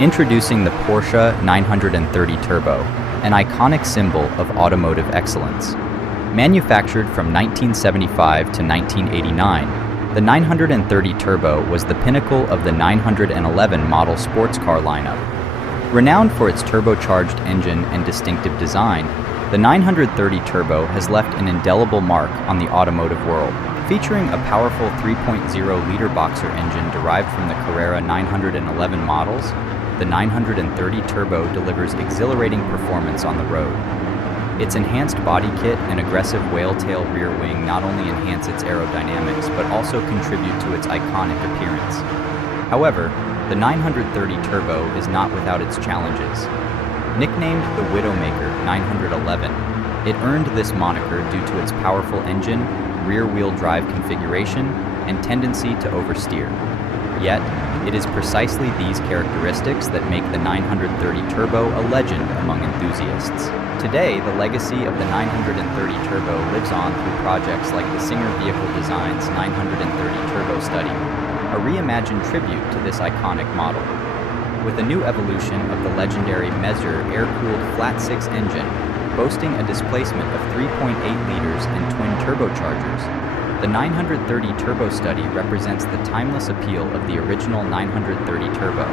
Introducing the Porsche 930 Turbo, an iconic symbol of automotive excellence. Manufactured from 1975 to 1989, the 930 Turbo was the pinnacle of the 911 model sports car lineup. Renowned for its turbocharged engine and distinctive design, the 930 Turbo has left an indelible mark on the automotive world. Featuring a powerful 3.0-liter boxer engine derived from the Carrera 911 models, the 930 Turbo delivers exhilarating performance on the road. Its enhanced body kit and aggressive whale-tail rear wing not only enhance its aerodynamics but also contribute to its iconic appearance. However, the 930 Turbo is not without its challenges. Nicknamed the Widowmaker 911, it earned this moniker due to its powerful engine, rear-wheel drive configuration, and tendency to oversteer. Yet, it is precisely these characteristics that make the 930 Turbo a legend among enthusiasts. Today, the legacy of the 930 Turbo lives on through projects like the Singer Vehicle Design's 930 Turbo Study, a reimagined tribute to this iconic model. With a new evolution of the legendary Measure air-cooled flat-six engine, boasting a displacement of 3.8 liters and twin turbochargers, the 930 Turbo Study represents the timeless appeal of the original 930 Turbo.